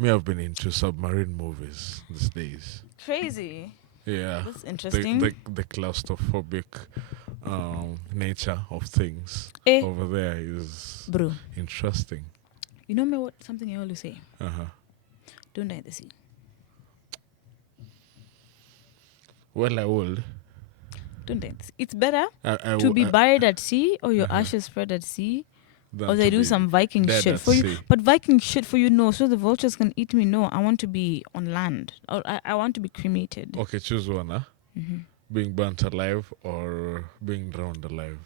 Me, I've been into submarine movies these days. Crazy. Yeah, That's the interesting. the claustrophobic nature of things Eh, over there is bro. interesting. You know me what something I always say? Uh-huh. Don't die in the sea. Well, I would. Don't die in the sea. It's better I to be I, buried at sea or your uh-huh. ashes spread at sea. Or Than they to do be some Viking dead shit at for you. sea. But Viking shit for you, no. So the vultures can eat me, no. I want to be on land. Or I want to be cremated. Okay, choose one, huh? Mm-hmm. Being burnt alive or being drowned alive?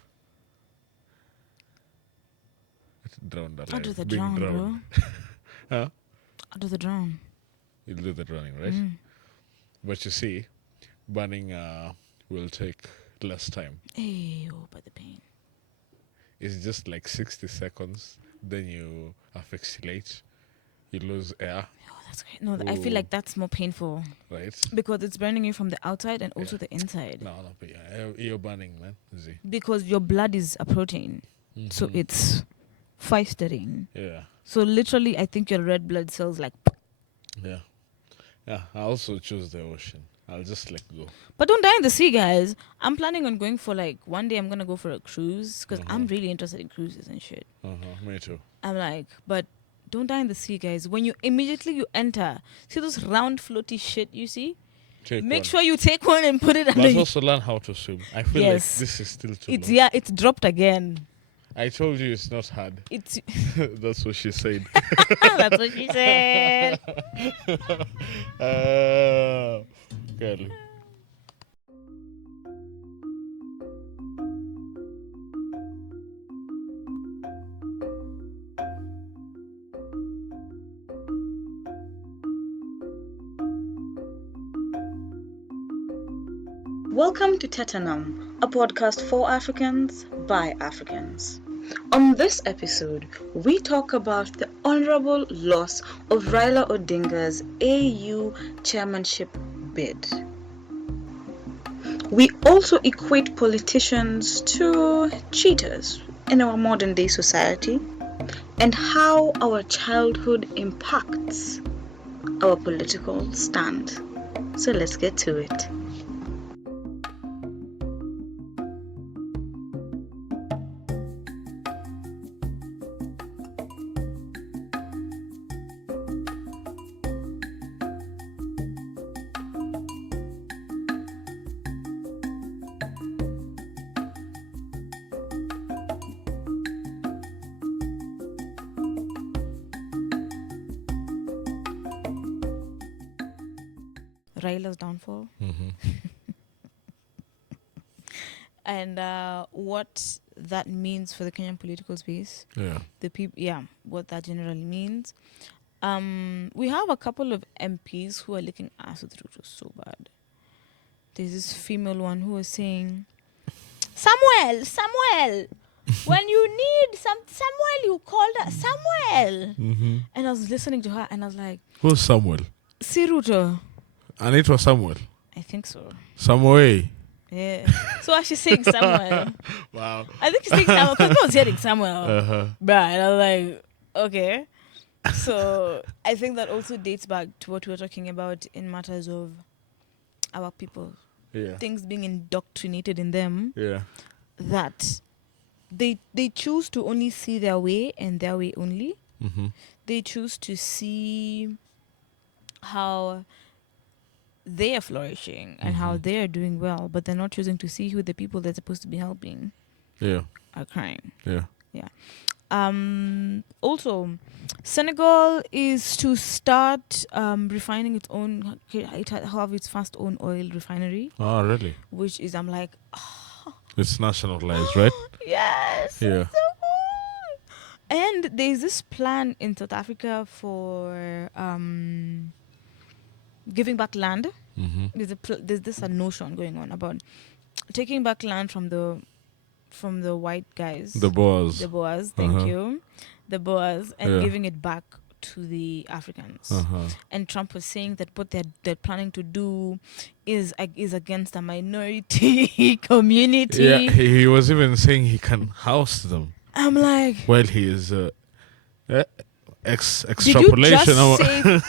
Drowned alive. I'll do the Being drown, drowned. bro. Huh? I'll do the drown. You'll do the drowning, right? Mm. But you see, burning will take less time. Hey, oh, but the pain. It's just like 60 seconds. Then you asphyxiate. You lose air, Oh, that's great. No, I feel Ooh. like that's more painful right? because it's burning you from the outside and also Yeah. the inside. No, but yeah, you're burning, man. See? Because your blood is a protein. So Mhm. it's feistering. Yeah, So literally, I think your red blood cells like. yeah. Yeah, I also choose the ocean. I'll just let go. But don't die in the sea, guys. I'm planning on going for like one day. I'm gonna go for a cruise because I'm really interested in cruises and shit. Me too. I'm like, but don't die in the sea, guys. When you immediately enter, see those round floaty shit you see? Take Make one. sure you take one and put it under. But you. also learn how to swim. I feel Yes. like this is still too It's low. it's dropped again. I told you it's not hard. It's That's what she said. that's what she said. Girl. Welcome to Tetanum, a podcast for Africans by Africans. On this episode, we talk about the honorable loss of Raila Odinga's AU chairmanship bid. We also equate politicians to cheaters in our modern day society and how our childhood impacts our political stand. So let's get to it. Raila's downfall. And what that means for the Kenyan political space. Yeah. The people, what that generally means. We have a couple of MPs who are looking acid route so bad. There's this female one who was saying, Samuel, when you need Samuel, you call that Samuel. Mm-hmm. And I was listening to her and I was like, Who's Samuel? Siruto. And it was Samuel. I think so. Samuel. Yeah. So she's saying Samuel. Wow. I think she's saying Samuel because no one's hearing Samuel. Uh-huh. Bruh, and I was like, okay. So I think that also dates back to what we were talking about in matters of our people. Yeah. Things being indoctrinated in them, Yeah. that they choose to only see their way and their way only. Mm-hmm. They choose to see how they are flourishing and how they are doing well, but they're not choosing to see who the people they're supposed to be helping Yeah. are crying. Yeah. Also, Senegal is to start refining its own, have its first own oil refinery, Oh, really? which is, I'm like, It's nationalized, right? yes, Yeah. it's so cool. And there's this plan in South Africa for giving back land. Mm-hmm. There's this a notion going on about taking back land from the white guys, The Boers. thank Uh-huh. you, the Boers, and Yeah. giving it back to the Africans. Uh-huh. And Trump was saying that what they're planning to do is against the minority community. Yeah, he was even saying he can house them I'm like, while he is Did you extrapolation, just say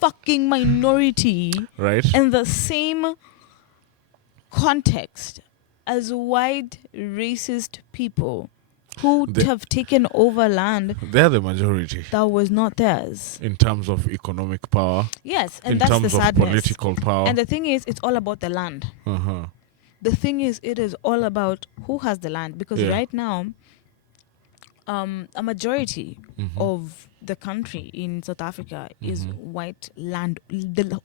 fucking minority right? in the same context as white racist people who They- have taken over land They're the majority that was not theirs? in terms of economic power, Yes, and in that's the terms of sadness. political power. And the thing is, it's all about the land. Uh-huh. The thing is, it is all about who has the land. Because Yeah. right now, a majority Mhm. of the country in South Africa is Mhm. white land.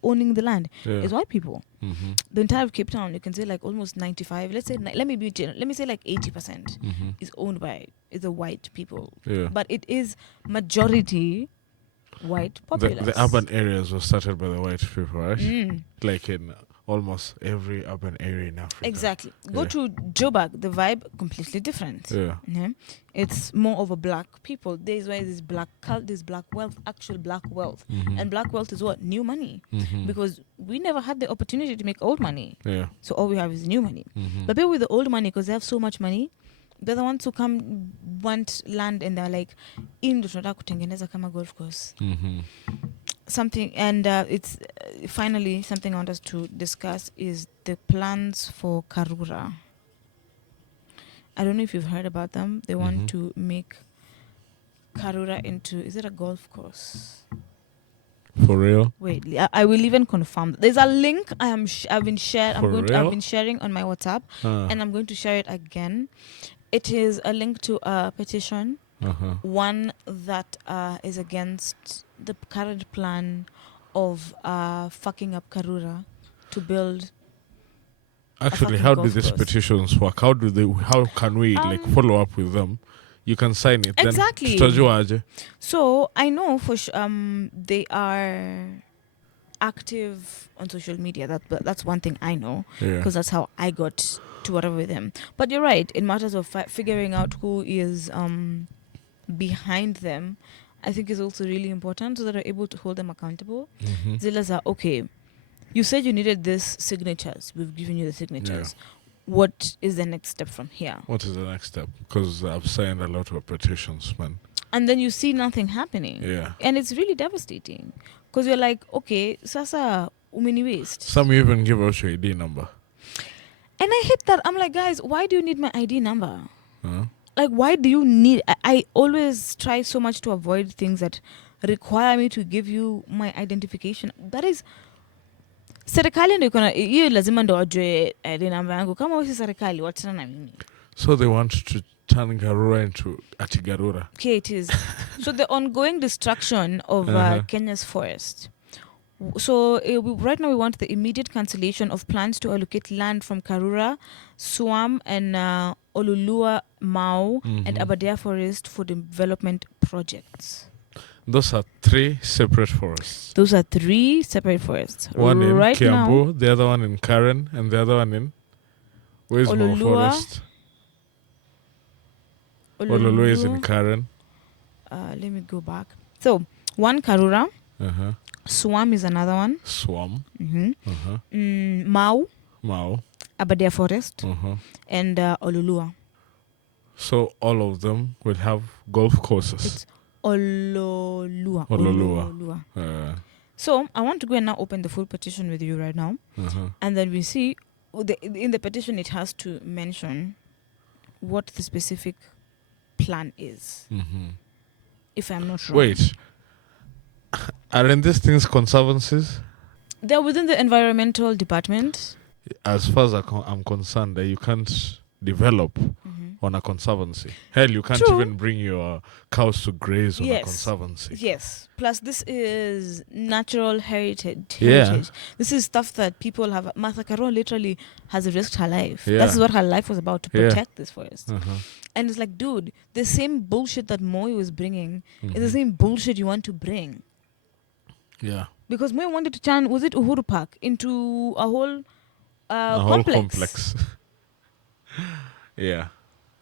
Owning the land Yeah. is white people. Mhm. The entire of Cape Town, you can say like almost 95. Let's say, let me say like 80% Mhm. is owned by the white people. Yeah. But it is majority white populace. The urban areas were started by the white people, right? Mm. Like in almost every urban area in Africa. Exactly. Go Yeah. to Joburg, the vibe completely different. Yeah. Yeah. It's more of a black people. There's why this black this black wealth, actual black wealth. Mhm. And black wealth is what? New money. Mhm. Because we never had the opportunity to make old money. Yeah. So all we have is new money. Mhm. But people with the old money, because they have so much money, they're the ones who come want land and they're like, in tunataka kutengeneza kama golf course. Mhm. Something, and it's finally something I want us to discuss is the plans for Karura. I don't know if you've heard about them. They want Mhm. to make Karura into, is it a golf course? For real? Wait, I will even confirm. There's a link I've been shared. For real? I've been sharing on my WhatsApp, and I'm going to share it again. It is a link to a petition, Uh-huh. one that is against the current plan of fucking up Karura to build. Actually, fucking how do golf these course. petitions work? How can we like follow up with them? You can sign it. Exactly. Then tutajuaje? So I know for they are active on social media. That's one thing I know, Yeah. because that's how I got to whatever with them. But you're right. In matters of figuring out who is behind them, I think is also really important, so that we're able to hold them accountable. Mhm. Zillas are okay. You said you needed this signatures. We've given you the signatures. What is the next step from here? What is the next step? Because I've signed a lot of petitions, man. And then you see nothing happening. Yeah. And it's really devastating. Because you're like, okay, sasa umeni waste. Some even give out your ID number. And I hate that. I'm like, guys, why do you need my ID number? Huh? Like, why do you need... I always try so much to avoid things that require me to give you my identification. That is... Serikali ndio ikona... Hiyo lazima ndo wajue ID number yangu. Kama wisi serikali, wachana na mimi. So they want to turn Garura into Atigarura. Okay, it is. So the ongoing destruction of Kenya's forest. So right now we want the immediate cancellation of plans to allocate land from Karura, Swam, and Olulua, Mau, and Aberdare Forest for development projects. Those are 3 separate forests. Those are 3 separate forests. One in right Kiambu, now, the other one in Karen, and the other one in... Where's Mau Olulua. Forest? Olulua is in Karen. Let me go back. So, one Karura, Uh-huh. Swam is another one. Swam. Mm-hmm. Uh-huh. Mau, Mau. Aberdare Forest, Uh-huh. and Olulua. So all of them will have golf courses. It's Ololua. Ololua. So I want to go and now open the full petition with you right now. Uh-huh. And then we see, in the petition it has to mention what the specific plan is. Mm-hmm. If I'm not wrong. Wait. Aren't these things conservancies? They're within the environmental department. As far as I'm concerned, you can't develop on a conservancy. Hell, you can't True. even bring your cows to graze on a Yes. conservancy. Yes. Plus, this is natural heritage. Yeah. This is stuff that people have. Martha Caron literally has risked her life. Yeah. That's what her life was about, to Yeah. protect this forest. Uh-huh. And it's like, dude, the same bullshit that Moi was bringing is the Mhm. same bullshit you want to bring. Yeah. Because Moi wanted to turn, was it Uhuru Park, into a whole A whole complex. Yeah.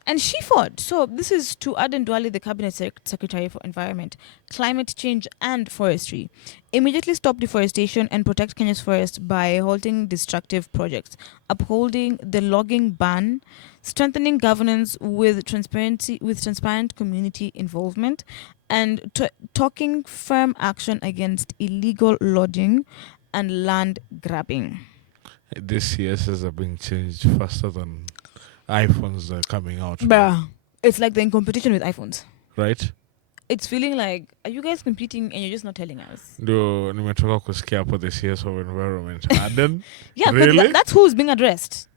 And she fought. So this is to Aden Duale, the Cabinet Secretary for Environment, Climate Change and Forestry. Immediately stop deforestation and protect Kenya's forest by halting destructive projects, upholding the logging ban, strengthening governance with transparent community involvement, and taking firm action against illegal logging and land grabbing. These CSs are being changed faster than iPhones are coming out. Bruh, it's like they're in competition with iPhones. Right? It's feeling like, are you guys competing and you're just not telling us? Ndio nimetoka kusikia hapo the CS of environment. Aden? Yeah, because Really? that's who's being addressed.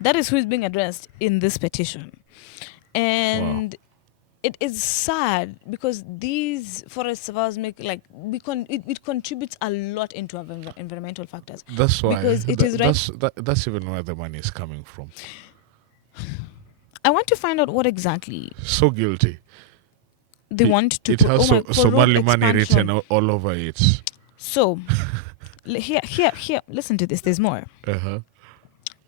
That is who is being addressed in this petition. And it is sad because these forest surveyors make like it contributes a lot into our environmental factors. That's why. Because it is right. That's even where the money is coming from. I want to find out what exactly So guilty. they want to It put. has for road Somali money expansion. written all over it. So, here. Listen to this. There's more. Uh-huh.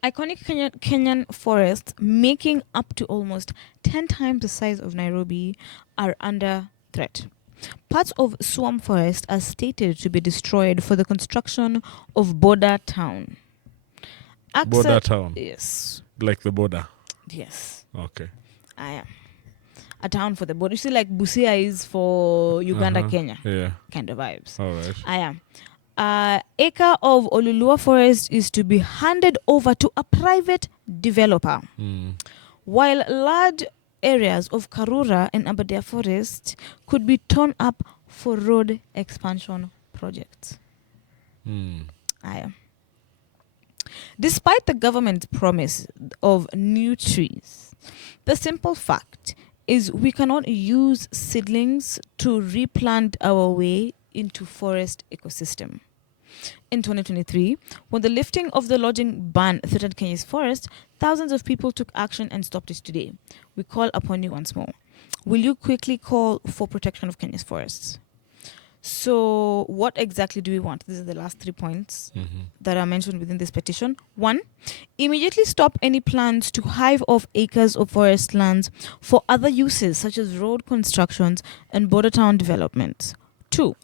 Iconic Kenyan forests, making up to almost 10 times the size of Nairobi, are under threat. Parts of Swamp Forest are stated to be destroyed for the construction of border town. Border town. Yes. Like the border. Yes. Okay. I am. A town for the border. You see, like Busia is for Uganda, Kenya. Yeah. Kind of vibes. All right. I am. Acre of Olulua Forest is to be handed over to a private developer, while large areas of Karura and Aberdare Forest could be torn up for road expansion projects. I am. Despite the government's promise of new trees, the simple fact is we cannot use seedlings to replant our way into forest ecosystem. In 2023, when the lifting of the logging ban threatened Kenya's forest, thousands of people took action and stopped it today. We call upon you once more. Will you quickly call for protection of Kenya's forests? So what exactly do we want? These are the last 3 points that are mentioned within this petition. 1, immediately stop any plans to hive off acres of forest lands for other uses such as road constructions and border town developments. 2,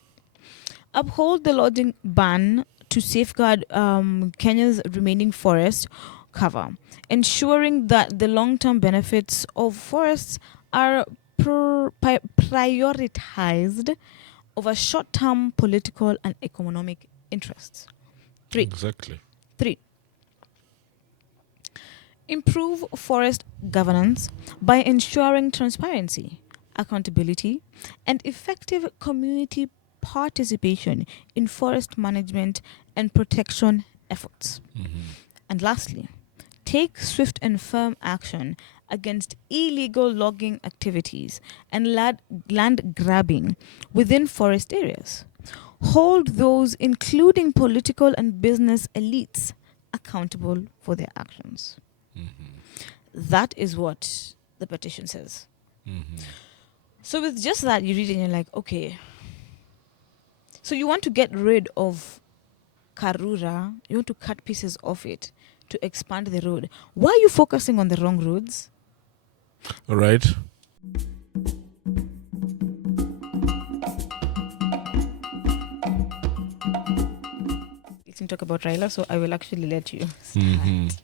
uphold the logging ban to safeguard Kenya's remaining forest cover, ensuring that the long-term benefits of forests are prioritized over short-term political and economic interests. 3. Exactly. 3. Improve forest governance by ensuring transparency, accountability, and effective community participation in forest management and protection efforts. And lastly, take swift and firm action against illegal logging activities and land grabbing within forest areas. Hold those, including political and business elites, accountable for their actions. That is what the petition says. So with just that, you read it and you're like, okay. So you want to get rid of Karura, you want to cut pieces of it to expand the road. Why are you focusing on the wrong roads? All right. You can talk about Raila, so I will actually let you start.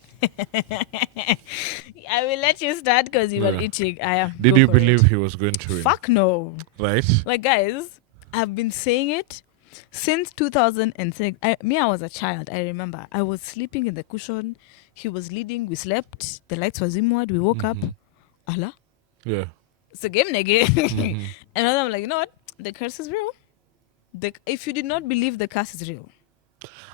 I will let you start because you were itching. Did you believe he was going to win? Fuck no. Right? Like, guys, I've been saying it since 2006. I was a child. I remember. I was sleeping in the cushion. He was leading. We slept. The lights were zimward. We woke up. Allah. Yeah. It's a game again. And I'm like, you know what? The curse is real. If you did not believe the curse is real.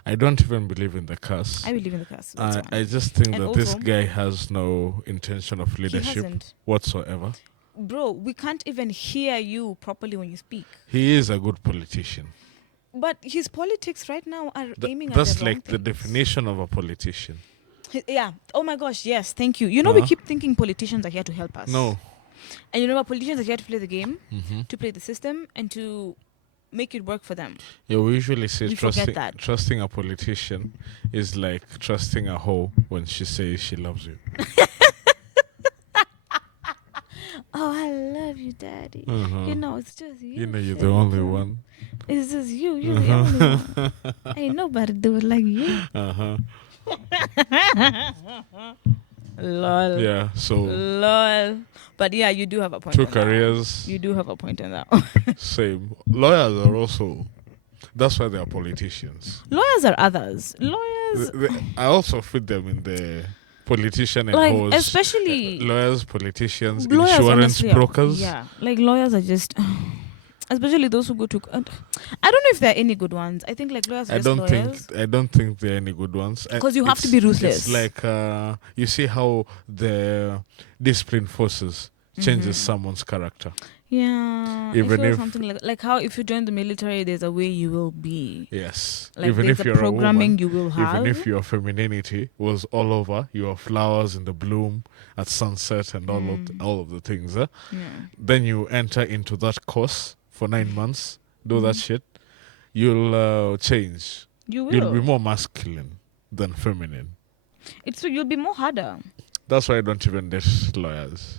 I don't even believe in the curse. I believe in the curse. I just think And that this also, guy has no intention of leadership hasn't. whatsoever. Bro, we can't even hear you properly when you speak. He is a good politician. But his politics right now are aiming at That's the wrong like the things. definition of a politician. Yeah. Oh my gosh, yes, thank you. You know, we keep thinking politicians are here to help us. No. And you know what? Politicians are here to play the game, to play the system, and to make it work for them. Yeah, we usually say We forget that. trusting a politician is like trusting a hoe when she says she loves you. Oh, I love you, Daddy. You know, it's just you. You know, you're the only one. It's just you. You're the only one. Ain't nobody do it like you. Lol. Yeah, so Lol. But yeah, you do have a point. two on that one. careers, You do have a point on that one. same. Lawyers are also. That's why they are politicians. Lawyers are others. Lawyers, I also fit them in the politician and like, host. especially Lawyers, politicians, lawyers, insurance honestly, are- brokers. Yeah, like lawyers are just, especially those who go to. I don't know if there are any good ones. I think like lawyers are I just don't lawyers. think there are any good ones. Because you have to It's- be ruthless. It's like you see how the discipline forces changes someone's character. Yeah, I Even feel if- something like how if you join the military, there's a way you will be. Yes. Like Even there's if a you're programming a woman, you will have. even if your femininity was all over, your flowers in the bloom at sunset and all of the things, Yeah. then you enter into that course for 9 months, do that shit, you'll change. You will. You'll be more masculine than feminine. You'll be more harder. That's why I don't even date lawyers.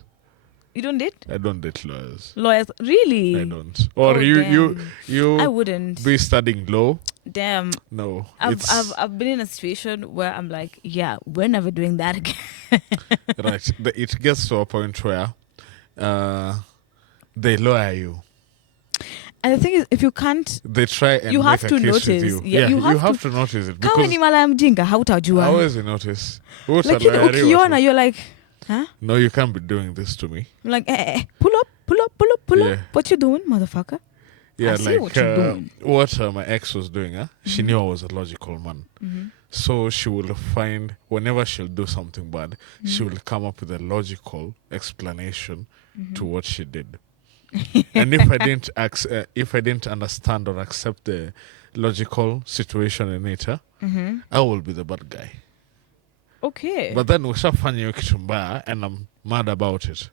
You don't date I don't date lawyers. lawyers, really? I don't. Or Oh, you I wouldn't. be studying law? Damn. No. I've been in a situation where I'm like, yeah, we're never doing that again. Right. It gets to a point where they lawyer you. And the thing is, if you can't, They try and You have make a to case with notice. you. Yeah, you have to notice it. kama ni Because mala ya mjinga hautajua. how is you notice? What Lakini a lawyer ukiona was- you're like, huh? No, you can't be doing this to me. I'm like, pull up. Yeah. What you doing, motherfucker? Yeah, I see like what you're doing. what my ex was doing. She knew I was a logical man. So she will find, whenever she'll do something bad, she will come up with a logical explanation to what she did. And if I didn't understand or accept the logical situation in it, I will be the bad guy. Okay. But then ushafanya hiyo kitu mbaya and I'm mad about it.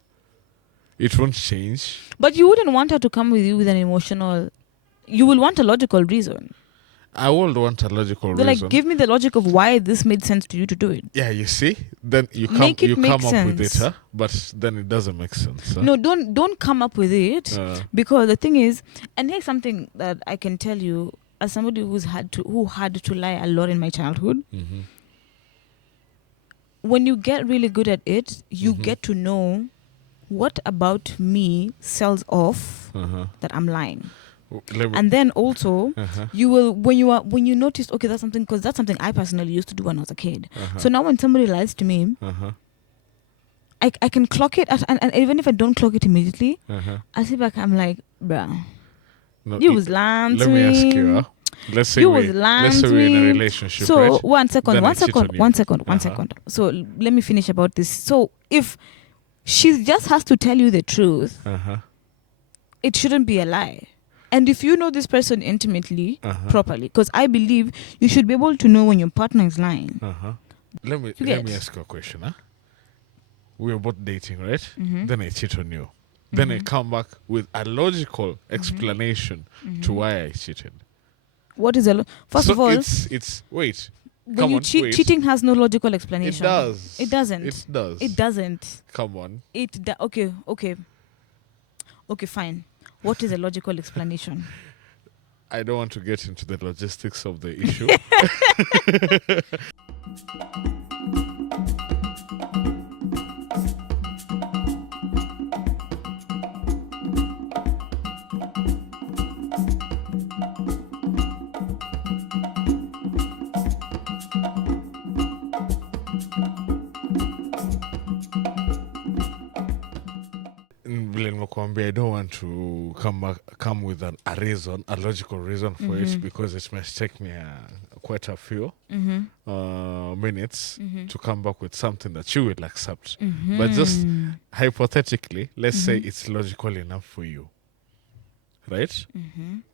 It won't change. But you wouldn't want her to come with you with an emotional. You will want a logical reason. I would want a logical They're reason. like, give me the logic of why this made sense to you to do it. Yeah, you see? Then you come Make it you make come up with it, sense. but then it doesn't make sense. No, don't come up with it because the thing is, and here's something that I can tell you as somebody who had to lie a lot in my childhood. When you get really good at it, you get to know what about me sells off that I'm lying. And then also you will when you notice, okay, that's something, because that's something I personally used to do when I was a kid. So now when somebody lies to me, I can clock it and even if I don't clock it immediately, I sit back, I'm like, bruh, No, you was lying to let me ask you. me. Let's say You we, was lying let's say to we're in a me. relationship, So right? one second. Then I cheat on you. So let me finish about this. So if she just has to tell you the truth, it shouldn't be a lie. And if you know this person intimately, properly, because I believe you should be able to know when your partner is lying. Let me get? ask you a question. We were both dating, right? Then I cheat on you. Then I come back with a logical explanation to why I cheated. What is first So of all, it's wait. when Come you on, cheat, wait. cheating has no logical It explanation. does. It doesn't. It does. It doesn't. Come on. Okay, fine. What is a logical explanation? I don't want to get into the logistics of the issue. Vile nimekuambia, I don't want to come with a logical reason for it, because it must take me quite a few minutes to come back with something that you will accept. But just hypothetically, let's say it's logical enough for you, right?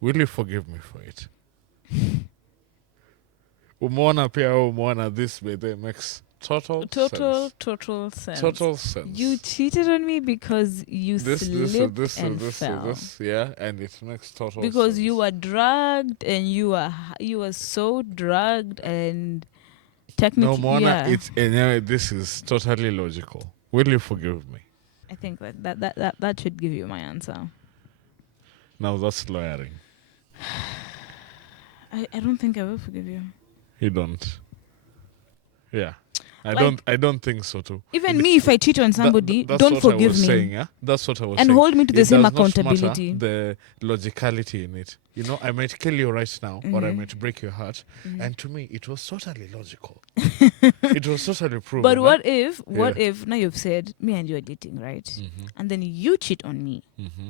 Will you forgive me for it? Umeona pia umeona this by the makes total sense. Total sense. Total sense. You cheated on me because you slipped and fell. Yeah, and it makes total Because sense. you were drugged and you were so drugged and technically. No, Mona, yeah. it's this is totally logical. Will you forgive me? I think that should give you my answer. Now that's lawyering. I don't think I will forgive you. You don't. Yeah. Like- I don't think so too. Even me, if I cheat on somebody, That's don't what I forgive was me. Saying, yeah? That's what I was And saying. hold me to the It same does not matter accountability. the logicality in it. You know, I might kill you right now, or I might break your heart. And to me, it was totally logical. It was totally proven. But what eh? if now you've said me and you are dating, right? Mm-hmm. And then you cheat on me, Mm-hmm.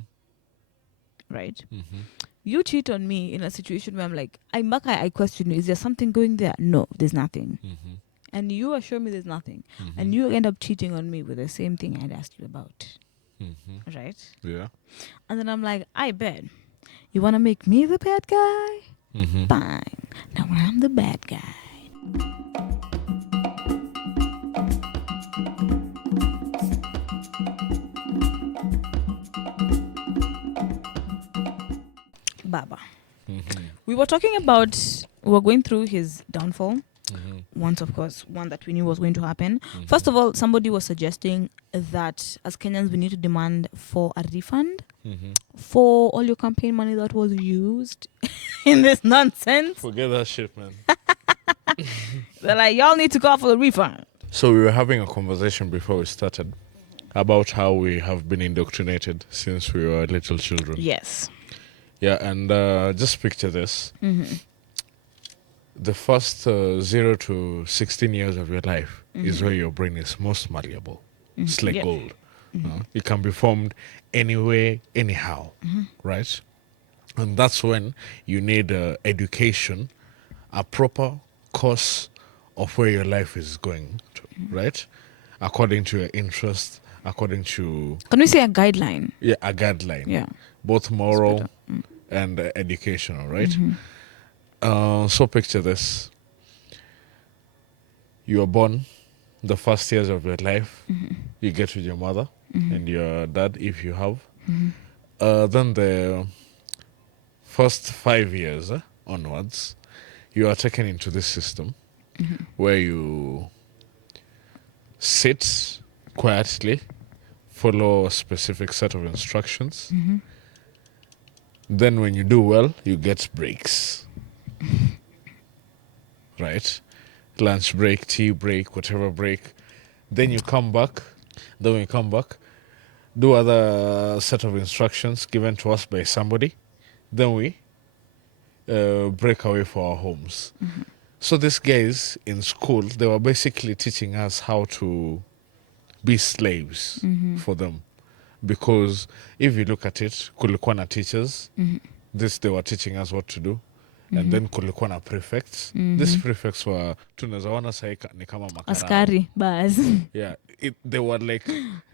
right? Mm-hmm. You cheat on me in a situation where I'm like, I question you. Is there something going there? No, there's nothing. Mm-hmm. And you assure me there's nothing. Mm-hmm. And you end up cheating on me with the same thing I'd asked you about, Mm-hmm. right? Yeah. And then I'm like, I bet. You want to make me the bad guy? Mm-hmm. Fine. Now I'm the bad guy. Baba. Mm-hmm. We were talking about, we were going through his downfall. Mm-hmm. Once, of course, one that we knew was going to happen. First of all, somebody was suggesting that as Kenyans, we need to demand for a refund Mm-hmm. for all your campaign money that was used in this nonsense. Forget that shit, man. They're like, y'all need to call for the refund. So we were having a conversation before we started about how we have been indoctrinated since we were little children. Yes. Yeah, and just picture this. Mm-hmm. The first 0 to 16 years of your life is where your brain is most malleable. It's like Yep. gold. It can be formed anywhere, anyhow, right? And that's when you need education, a proper course of where your life is going to, right? According to your interest, according to Can we say a guideline? a guideline, Yeah. both moral better. and educational, right? So picture this. You are born, the first years of your life, you get with your mother and your dad, if you have. Then the first 5 years onwards, you are taken into this system where you sit quietly, follow a specific set of instructions. Then when you do well, you get breaks. Right? Lunch break, tea break, whatever break. Then you come back. Then when you come back, do other set of instructions given to us by somebody. Then we break away for our homes. So these guys in school, they were basically teaching us how to be slaves for them. Because if you look at it, kulikuwa na teachers. This, they were teaching us what to do. And then kulikuwa na prefects. These prefects were, tunaweza ona sahi ni kama makarao. Askari, baz. Yeah, they were like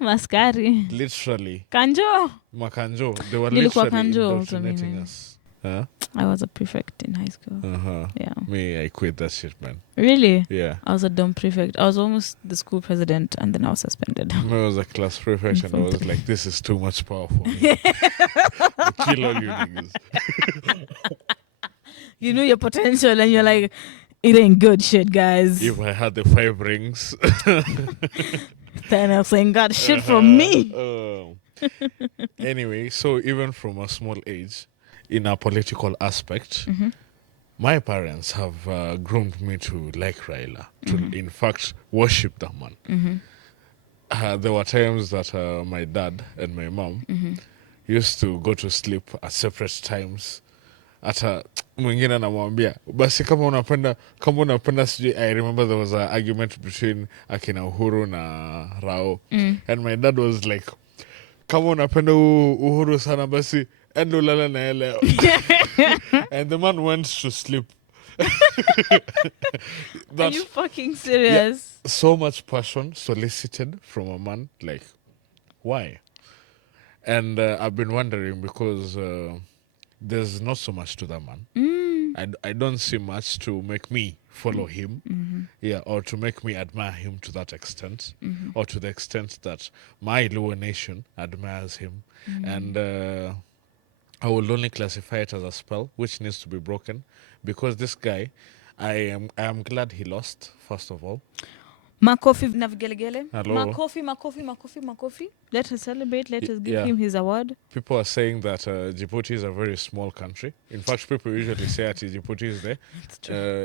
Maskari. literally Kanjo. makanjo. They were Nilikuwa literally kanjo, indoctrinating tumine. us. Huh? I was a prefect in high school. Uh-huh. Yeah. Me, I quit that shit, man. Really? Yeah. I was a dumb prefect. I was almost the school president and then I was suspended. I was a class prefect and I was like, this is too much power for me. I kill all you niggas. You knew your potential and you're like, it ain't good shit, guys. If I had the 5 rings. Then I was saying, God, shit from me. Anyway, so even from a small age, in a political aspect, my parents have groomed me to like Raila, to in fact worship that man. There were times that my dad and my mom used to go to sleep at separate times. Hata mwingine anamwambia basi kama unapenda sijui. I remember there was an argument between akina Uhuru na Rao, and my dad was like, kama unapenda Uhuru sana basi endo ulale na yeye leo. And the man went to sleep. Are you fucking serious? So much passion solicited from a man, like, why? And I've been wondering because there's not so much to that man. I don't see much to make me follow him, or to make me admire him to that extent, or to the extent that my lower nation admires him. And I will only classify it as a spell which needs to be broken, because this guy, I am glad he lost, first of all. Makofi na vigelegele. Hello. Makofi. Let us celebrate. Let us give yeah. him his award. People are saying that Djibouti is a very small country. In fact, people usually say that Djibouti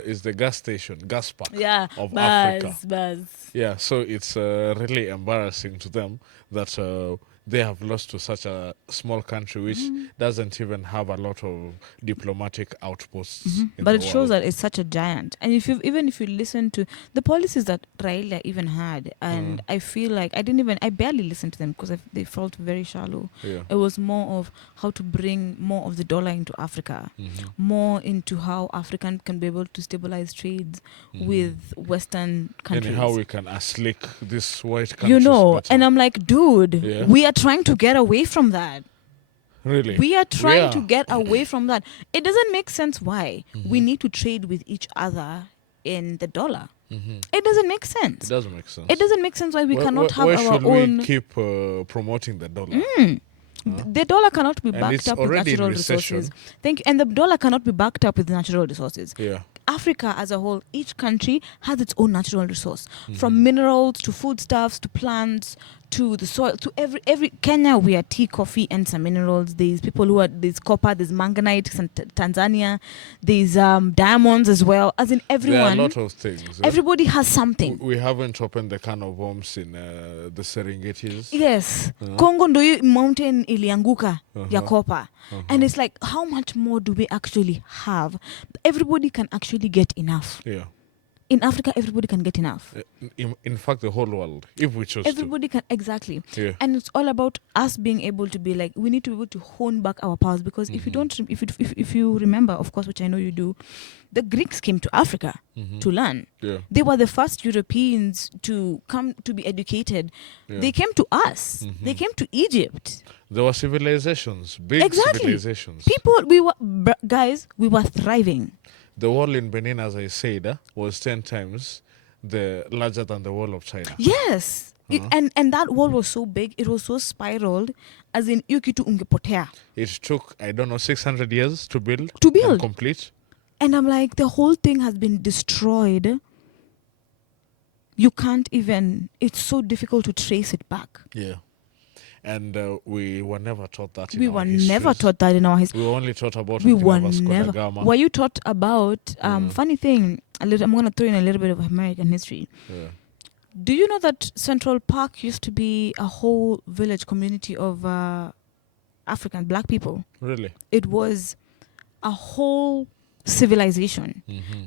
is the gas station, gas park of Africa. Buzz. Yeah, so it's really embarrassing to them that they have lost to such a small country which doesn't even have a lot of diplomatic outposts. In But the it shows world. that it's such a giant. And if you listen to the policies that Raila even had, and I feel like I barely listened to them because they felt very shallow. Yeah. It was more of how to bring more of the dollar into Africa, more into how Africa can be able to stabilize trades with Western countries. And how we can slick this white country. And I'm like, dude, Yeah. we are trying to get away from that. Really? We are trying to get away from that. It doesn't make sense why we need to trade with each other in the dollar. It doesn't make sense. It doesn't make sense. It doesn't make sense why we cannot have why our should own. we keep promoting the dollar? The dollar cannot be And backed it's up with already in natural recession. resources. Thank you. And the dollar cannot be backed up with natural resources. Yeah. Africa as a whole, each country has its own natural resource, from minerals to foodstuffs to plants to the soil to every Kenya we are tea, coffee, and some minerals. There's copper, there's manganite, Tanzania, there's diamonds as well. As in everyone, There are a lot of things. everybody has something. We haven't opened the can of worms in the Serengetis. Yes, Congo ndo hii mountain ilianguka ya copper. And it's like, how much more do we actually have? Everybody can actually get enough. Yeah. In Africa, everybody can get enough. In fact, the whole world, if we chose Everybody can, exactly. Yeah. And it's all about us being able to be like, we need to be able to hone back our powers, because if you don't, if you remember, of course, which I know you do, the Greeks came to Africa to learn. Yeah. They were the first Europeans to come to be educated. Yeah. They came to us. They came to Egypt. There were civilizations, big civilizations. Guys, we were thriving. The wall in Benin, as I said, was 10 times larger than the wall of China. Yes. And that wall was so big, it was so spiraled, as in hiyo kitu ungepotea. It took, 600 years to build. And complete. And I'm like, the whole thing has been destroyed. You can't even, it's so difficult to trace it back. Yeah. And we were never taught that in We our were histories. never taught that in our history. We were only taught about We were Vasco da never. Gama. Were you taught about, funny thing, I'm going to throw in a little bit of American history. Yeah. Do you know that Central Park used to be a whole village community of African black people? Really? It was a whole civilization.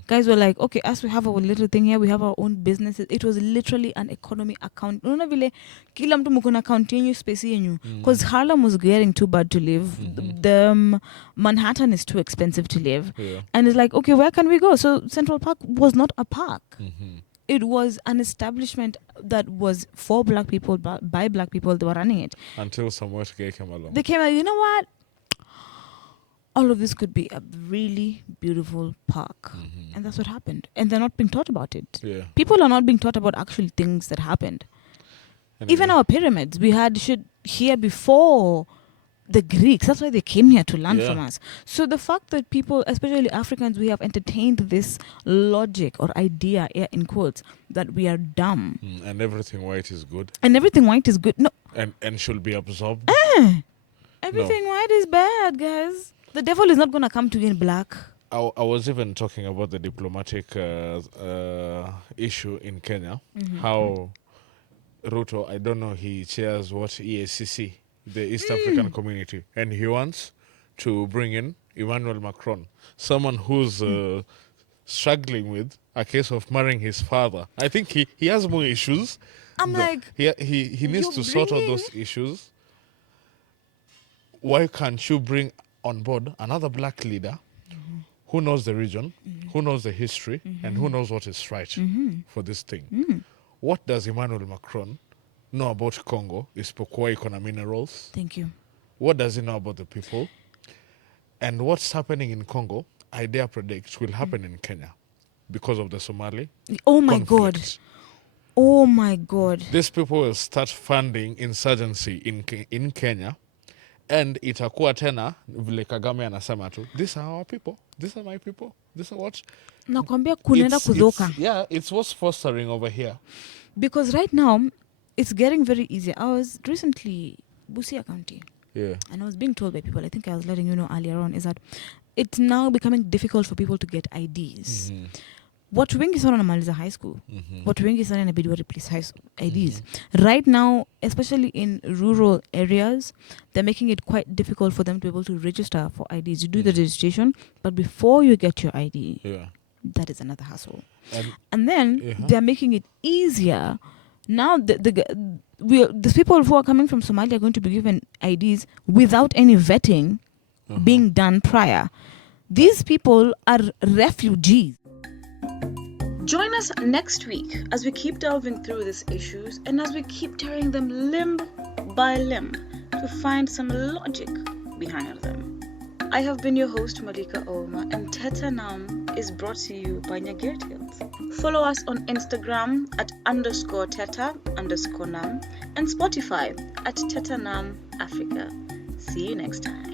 Guys were like, okay, as we have our little thing here, we have our own businesses. It was literally an economy account. Unaona vile kila mtu mko na account yenyu, space yenyu, because Harlem was getting too bad to live. The Manhattan is too expensive to live. Yeah. And it's like, okay, where can we go? So Central Park was not a park. It was an establishment that was for black people, by black people. They were running it. Until some white guy came along. They came out, you know what? All of this could be a really beautiful park. And that's what happened. And they're not being taught about it. Yeah. People are not being taught about actual things that happened. Anyway. Even our pyramids, we had shit here before the Greeks. That's why they came here to learn from us. So the fact that people, especially Africans, we have entertained this logic or idea, in quotes, that we are dumb. And everything white is good. And everything white is good. No. And should be absorbed. Everything white is bad, guys. The devil is not going to come to you in black. I was even talking about the diplomatic issue in Kenya. How Ruto, I don't know, he chairs what, EACC, the East African Community. And he wants to bring in Emmanuel Macron, someone who's struggling with a case of marrying his father. I think he has more issues. I'm like, he needs to sort out those issues. Why can't you bring on board another black leader who knows the region, who knows the history, and who knows what is right for this thing? What does Emmanuel Macron know about Congo? Isipokuwa iko na minerals. Thank you. What does he know about the people? And what's happening in Congo, I dare predict, will happen in Kenya because of the Somali conflict. God. Oh my God. These people will start funding insurgency in Kenya, end itakuwa tena vile Kagame anasema tu, these are our people, these are my people, these are what nakwambia kunaenda kudhoka. It's what's fostering over here, because right now it's getting very easy. I was recently Busia County, and I was being told by people, I think I was letting you know earlier on, is that it's now becoming difficult for people to get IDs. Watu wengi sana wanamaliza high school. Watu wengi sana inabidi wa replace IDs. Right now, especially in rural areas, they're making it quite difficult for them to be able to register for IDs. You do the registration, but before you get your ID, that is another hassle. And then they're making it easier. Now the people who are coming from Somalia are going to be given IDs without any vetting being done prior. These people are refugees. Join us next week as we keep delving through these issues and as we keep tearing them limb by limb to find some logic behind them. I have been your host, Malika Oma, and Teta Nam is brought to you by Nyagirtils. Follow us on Instagram at _Teta_Nam and Spotify at Teta Nam Africa. See you next time.